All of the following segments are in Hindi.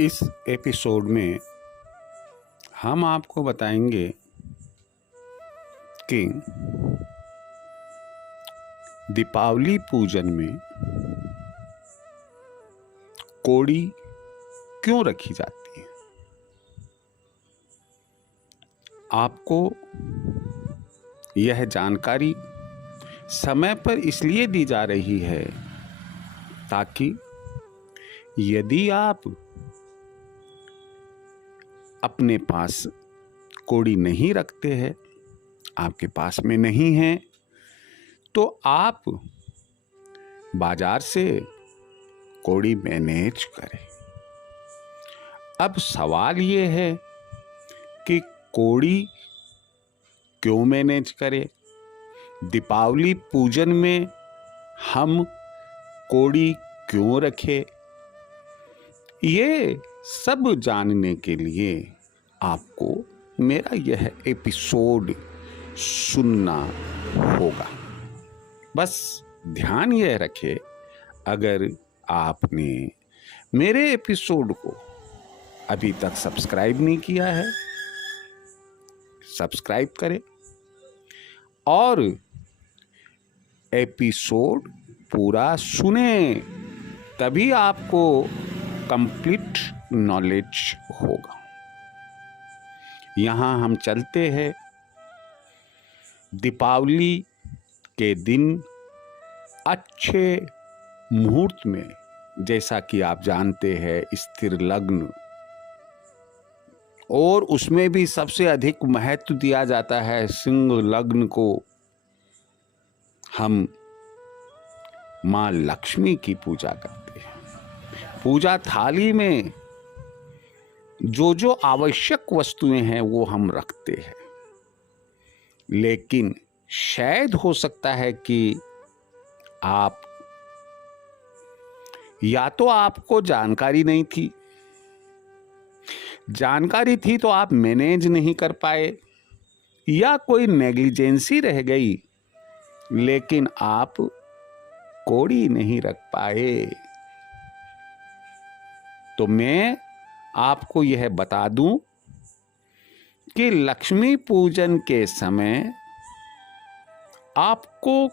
इस एपिसोड में हम आपको बताएंगे कि दीपावली पूजन में कोड़ी क्यों रखी जाती है। आपको यह जानकारी समय पर इसलिए दी जा रही है ताकि यदि आप अपने पास कोड़ी नहीं रखते हैं, आपके पास में नहीं है, तो आप बाजार से कोड़ी मैनेज करें। अब सवाल ये है कि कोड़ी क्यों मैनेज करें, दीपावली पूजन में हम कोड़ी क्यों रखें। ये सब जानने के लिए आपको मेरा यह एपिसोड सुनना होगा। बस ध्यान यह रखें, अगर आपने मेरे एपिसोड को अभी तक सब्सक्राइब नहीं किया है, सब्सक्राइब करें और एपिसोड पूरा सुने, तभी आपको कंप्लीट नॉलेज होगा। यहाँ हम चलते हैं दीपावली के दिन अच्छे मुहूर्त में, जैसा कि आप जानते हैं स्थिर लग्न, और उसमें भी सबसे अधिक महत्व दिया जाता है सिंह लग्न को। हम माँ लक्ष्मी की पूजा करते हैं। पूजा थाली में जो जो आवश्यक वस्तुएं हैं वो हम रखते हैं, लेकिन शायद हो सकता है कि आप या तो आपको जानकारी नहीं थी, जानकारी थी तो आप मैनेज नहीं कर पाए, या कोई नेग्लिजेंसी रह गई लेकिन आप कोड़ी नहीं रख पाए। तो मैं आपको यह बता दूं कि लक्ष्मी पूजन के समय आपको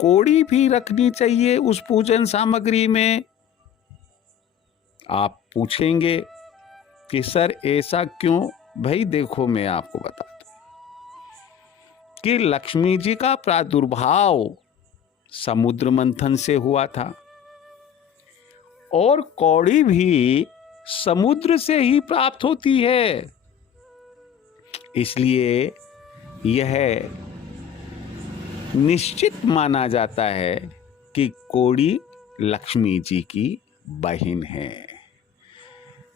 कोड़ी भी रखनी चाहिए उस पूजन सामग्री में। आप पूछेंगे कि सर ऐसा क्यों? भाई देखो, मैं आपको बता दूं कि लक्ष्मी जी का प्रादुर्भाव समुद्र मंथन से हुआ था और कौड़ी भी समुद्र से ही प्राप्त होती है, इसलिए यह निश्चित माना जाता है कि कोड़ी लक्ष्मी जी की बहन है।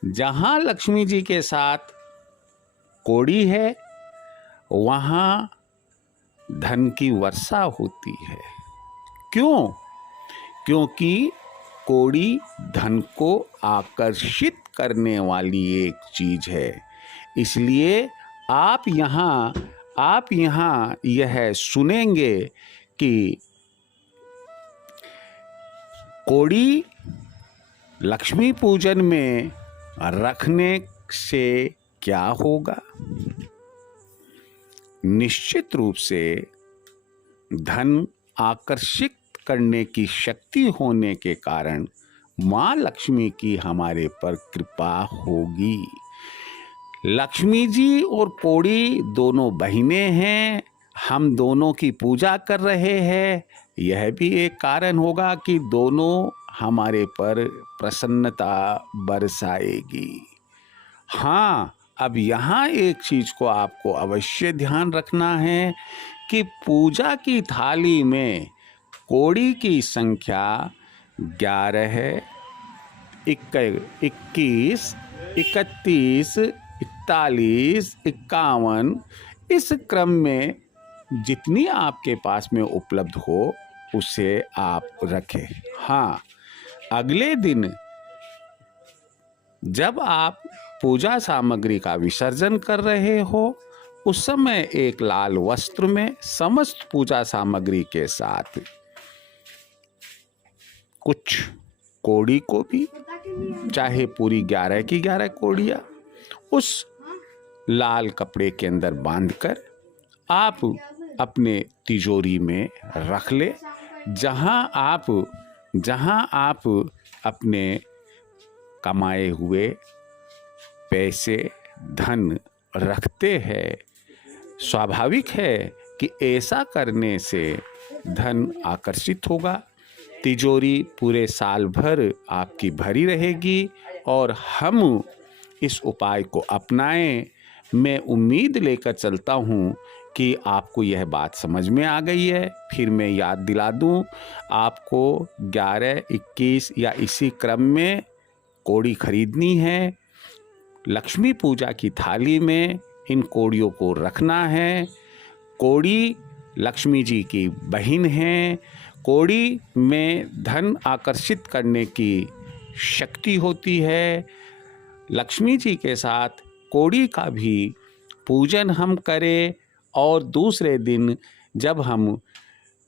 जहां लक्ष्मी जी के साथ कोड़ी है वहां धन की वर्षा होती है। क्यों? क्योंकि कोड़ी धन को आकर्षित करने वाली एक चीज है। इसलिए आप यहाँ यह सुनेंगे कि कोड़ी लक्ष्मी पूजन में रखने से क्या होगा। निश्चित रूप से धन आकर्षित करने की शक्ति होने के कारण माँ लक्ष्मी की हमारे पर कृपा होगी। लक्ष्मी जी और कोड़ी दोनों बहनें हैं, हम दोनों की पूजा कर रहे हैं, यह भी एक कारण होगा कि दोनों हमारे पर प्रसन्नता बरसाएगी। हाँ, अब यहाँ एक चीज को आपको अवश्य ध्यान रखना है कि पूजा की थाली में कोड़ी की संख्या 11 है, 21, 31, 41, 51, इस क्रम में जितनी आपके पास में उपलब्ध हो उसे आप रखें। हाँ, अगले दिन जब आप पूजा सामग्री का विसर्जन कर रहे हो, उस समय एक लाल वस्त्र में समस्त पूजा सामग्री के साथ कुछ कोड़ी को भी चाहे पूरी 11 की 11 कौड़ियाँ उस लाल कपड़े के अंदर बांधकर आप अपने तिजोरी में रख ले। जहाँ आप अपने कमाए हुए पैसे धन रखते हैं, स्वाभाविक है कि ऐसा करने से धन आकर्षित होगा। तिजोरी पूरे साल भर आपकी भरी रहेगी और हम इस उपाय को अपनाएं। मैं उम्मीद लेकर चलता हूँ कि आपको यह बात समझ में आ गई है। फिर मैं याद दिला दूँ, आपको 11, 21 या इसी क्रम में कौड़ी खरीदनी है। लक्ष्मी पूजा की थाली में इन कौड़ियों को रखना है। कौड़ी लक्ष्मी जी की बहन है। कौड़ी में धन आकर्षित करने की शक्ति होती है। लक्ष्मी जी के साथ कौड़ी का भी पूजन हम करें और दूसरे दिन जब हम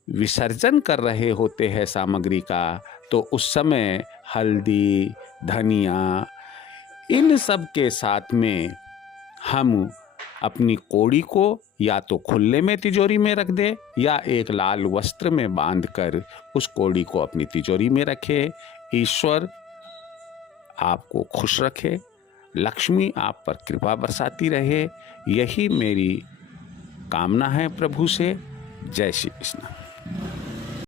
विसर्जन कर रहे होते हैं सामग्री का, तो उस समय हल्दी, धनिया, इन सब के साथ में हम अपनी कौड़ी को या तो खुले में तिजोरी में रख दे या एक लाल वस्त्र में बांधकर उस कौड़ी को अपनी तिजोरी में रखे। ईश्वर आपको खुश रखे, लक्ष्मी आप पर कृपा बरसाती रहे, यही मेरी कामना है प्रभु से। जय श्री कृष्ण।